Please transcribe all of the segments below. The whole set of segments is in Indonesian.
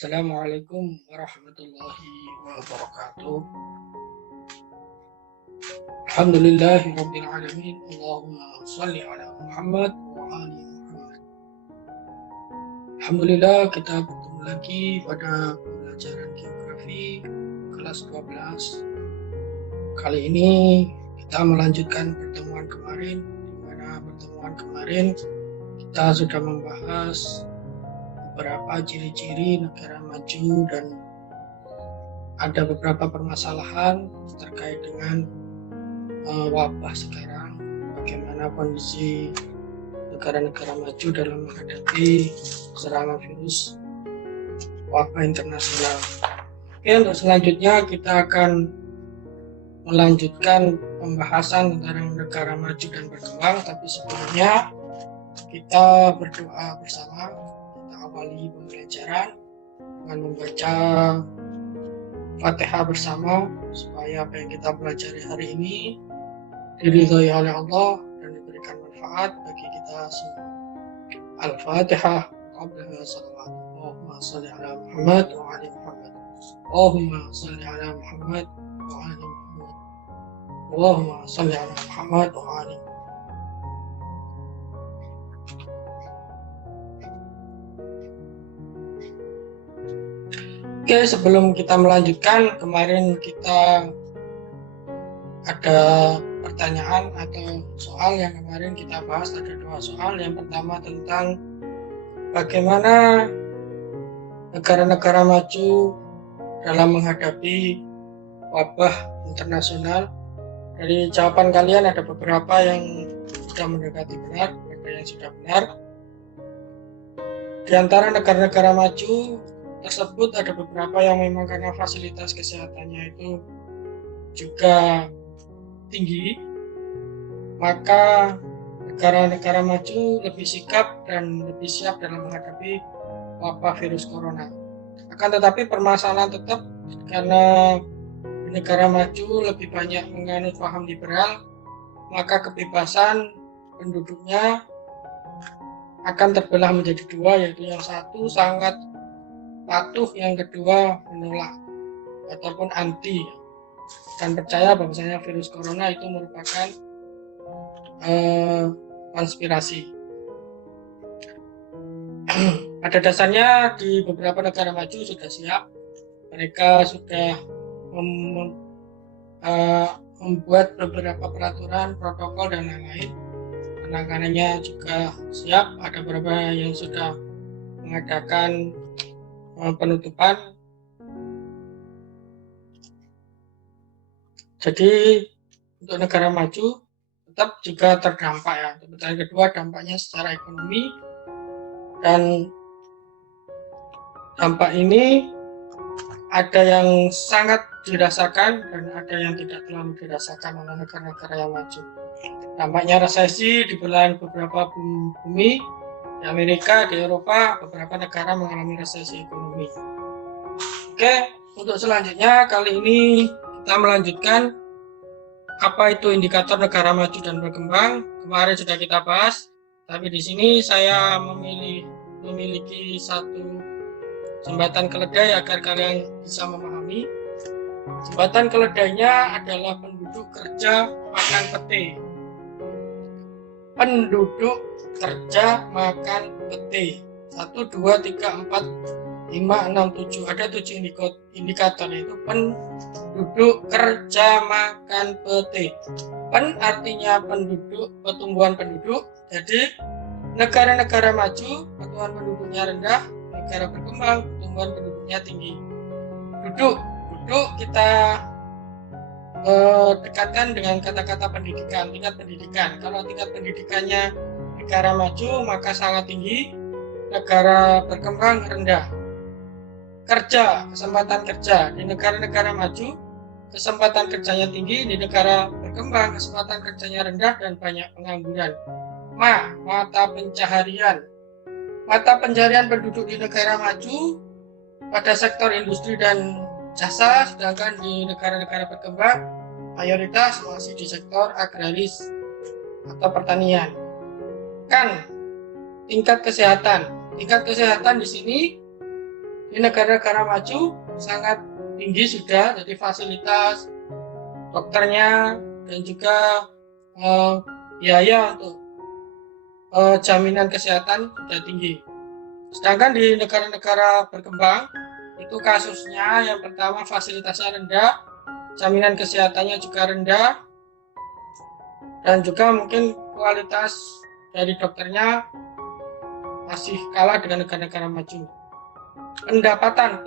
Assalamualaikum warahmatullahi wabarakatuh. Alhamdulillahirabbil alamin. Allahumma shalli ala Muhammad wa ali Muhammad. Alhamdulillah kita bertemu lagi pada pembelajaran geografi kelas 12. Kali ini kita melanjutkan pertemuan kemarin, di mana pertemuan kemarin kita sudah membahas beberapa ciri-ciri negara maju dan ada beberapa permasalahan terkait dengan wabah sekarang, bagaimana kondisi negara-negara maju dalam menghadapi serangan virus wabah internasional. Oke, untuk selanjutnya kita akan melanjutkan pembahasan tentang negara maju dan berkembang, tapi sebelumnya kita berdoa bersama. Kita awali pembelajaran dengan membaca Fatihah bersama supaya apa yang kita pelajari hari ini diridhai oleh Allah dan diberikan manfaat bagi kita semua. Al-Fatihah. Qabla salawat. Allahumma shalli ala Muhammad wa ali Muhammad. Allahumma shalli ala Muhammad wa ali Muhammad. Allahumma shalli ala Muhammad wa ali Muhammad. Oke, sebelum kita melanjutkan, kemarin kita ada pertanyaan atau soal yang kemarin kita bahas. Ada dua soal. Yang pertama tentang bagaimana negara-negara maju dalam menghadapi wabah internasional. Dari jawaban kalian ada beberapa yang sudah mendekati benar, ada yang sudah benar. Di antara negara-negara maju tersebut ada beberapa yang memang karena fasilitas kesehatannya itu juga tinggi, maka negara-negara maju lebih sigap dan lebih siap dalam menghadapi wabah virus corona. Akan tetapi permasalahan tetap karena negara maju lebih banyak menganut paham liberal, maka kebebasan penduduknya akan terbelah menjadi dua, yaitu yang satu sangat patuh, yang kedua menolak ataupun anti dan percaya bahwasanya virus corona itu merupakan konspirasi. Pada dasarnya di beberapa negara maju sudah siap, mereka sudah membuat beberapa peraturan, protokol dan lain-lain. Penanganannya juga siap, ada beberapa yang sudah mengadakan penutupan. Jadi untuk negara maju tetap juga terdampak ya. Yang kedua dampaknya secara ekonomi, dan dampak ini ada yang sangat dirasakan dan ada yang tidak terlalu dirasakan oleh negara-negara yang maju. Dampaknya resesi di belahan beberapa bumi, di Amerika, di Eropa, beberapa negara mengalami resesi ekonomi. Oke, untuk selanjutnya kali ini kita melanjutkan apa itu indikator negara maju dan berkembang. Kemarin sudah kita bahas, tapi di sini saya memiliki satu jembatan keledai agar kalian bisa memahami. Jembatan keledainya adalah penduduk kerja makan pete. Penduduk kerja makan pete. 1, 2, 3, 4, 5, 6, 7. Ada 7 indikator, yaitu penduduk kerja makan pete. Pen artinya penduduk, pertumbuhan penduduk. Jadi negara-negara maju pertumbuhan penduduknya rendah, negara berkembang pertumbuhan penduduknya tinggi. Duduk kita dekatkan dengan kata-kata pendidikan, tingkat pendidikan. Kalau tingkat pendidikannya negara maju maka sangat tinggi, negara berkembang rendah. Kerja, kesempatan kerja di negara-negara maju kesempatan kerjanya tinggi, di negara berkembang kesempatan kerjanya rendah dan banyak pengangguran. Mata pencaharian penduduk di negara maju pada sektor industri dan jasa, sedangkan di negara-negara berkembang mayoritas masih di sektor agraris atau pertanian. Tingkat kesehatan di sini Di negara-negara maju sangat tinggi sudah, jadi fasilitas dokternya dan juga biaya untuk jaminan kesehatan sudah tinggi. Sedangkan di negara-negara berkembang itu kasusnya yang pertama fasilitasnya rendah, jaminan kesehatannya juga rendah, dan juga mungkin kualitas dari dokternya masih kalah dengan negara-negara maju. Pendapatan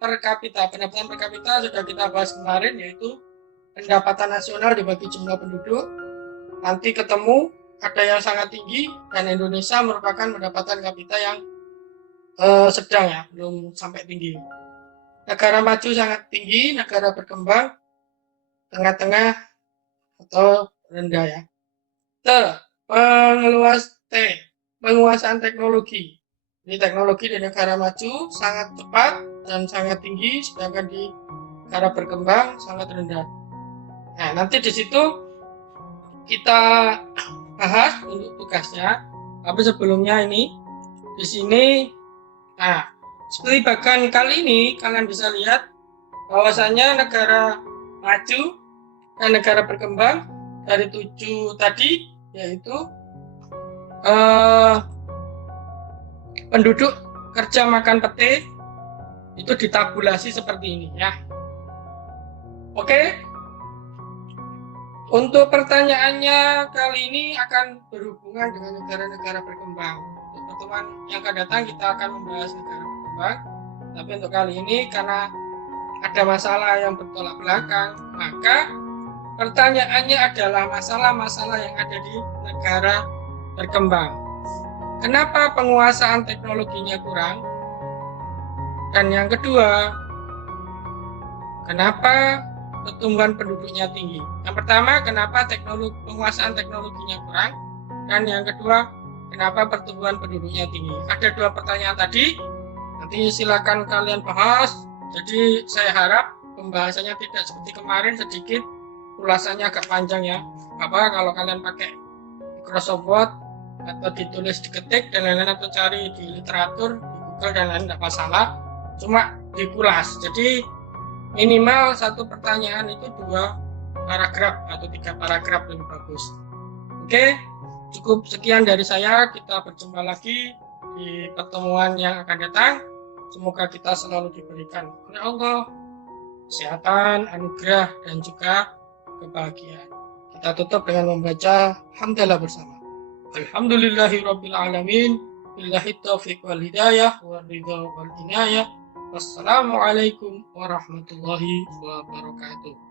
per kapita sudah kita bahas kemarin, yaitu pendapatan nasional dibagi jumlah penduduk. Nanti ketemu ada yang sangat tinggi dan Indonesia merupakan pendapatan kapita yang sedang ya, belum sampai tinggi. Negara maju sangat tinggi, negara berkembang tengah-tengah atau rendah ya. Penguasaan teknologi. Di teknologi di negara maju sangat cepat dan sangat tinggi, sedangkan di negara berkembang sangat rendah. Nah, nanti di situ kita bahas untuk tugasnya. Tapi sebelumnya ini di sini, nah seperti bagian kali ini kalian bisa lihat bahwasannya negara maju dan negara berkembang dari 7 tadi, yaitu penduduk kerja makan pete itu ditabulasi seperti ini ya. Oke, untuk pertanyaannya kali ini akan berhubungan dengan negara-negara berkembang. Untuk pertemuan yang akan datang kita akan membahas negara berkembang, tapi untuk kali ini karena ada masalah yang bertolak belakang, maka pertanyaannya adalah masalah-masalah yang ada di negara berkembang. Kenapa penguasaan teknologinya kurang? Dan yang kedua, kenapa pertumbuhan penduduknya tinggi? Yang pertama, kenapa penguasaan teknologinya kurang? Dan yang kedua, kenapa pertumbuhan penduduknya tinggi? Ada 2 pertanyaan tadi, nanti silakan kalian bahas. Jadi saya harap pembahasannya tidak seperti kemarin, sedikit ulasannya agak panjang ya. Apa kalau kalian pakai Microsoft Word atau ditulis diketik dan lain-lain, atau cari di literatur di Google dan lain, tidak masalah, cuma dikulas. Jadi minimal 1 pertanyaan itu 2 paragraf atau 3 paragraf lebih bagus. Oke, cukup sekian dari saya. Kita berjumpa lagi di pertemuan yang akan datang. Semoga kita selalu diberikan oleh Allah kesehatan, anugerah, dan juga kebahagiaan. Kita tutup dengan membaca hamdalah bersama. Alhamdulillahirabbil alamin, billahi taufiq wal hidayah wal ridha wal inayah. Wassalamualaikum warahmatullahi wabarakatuh.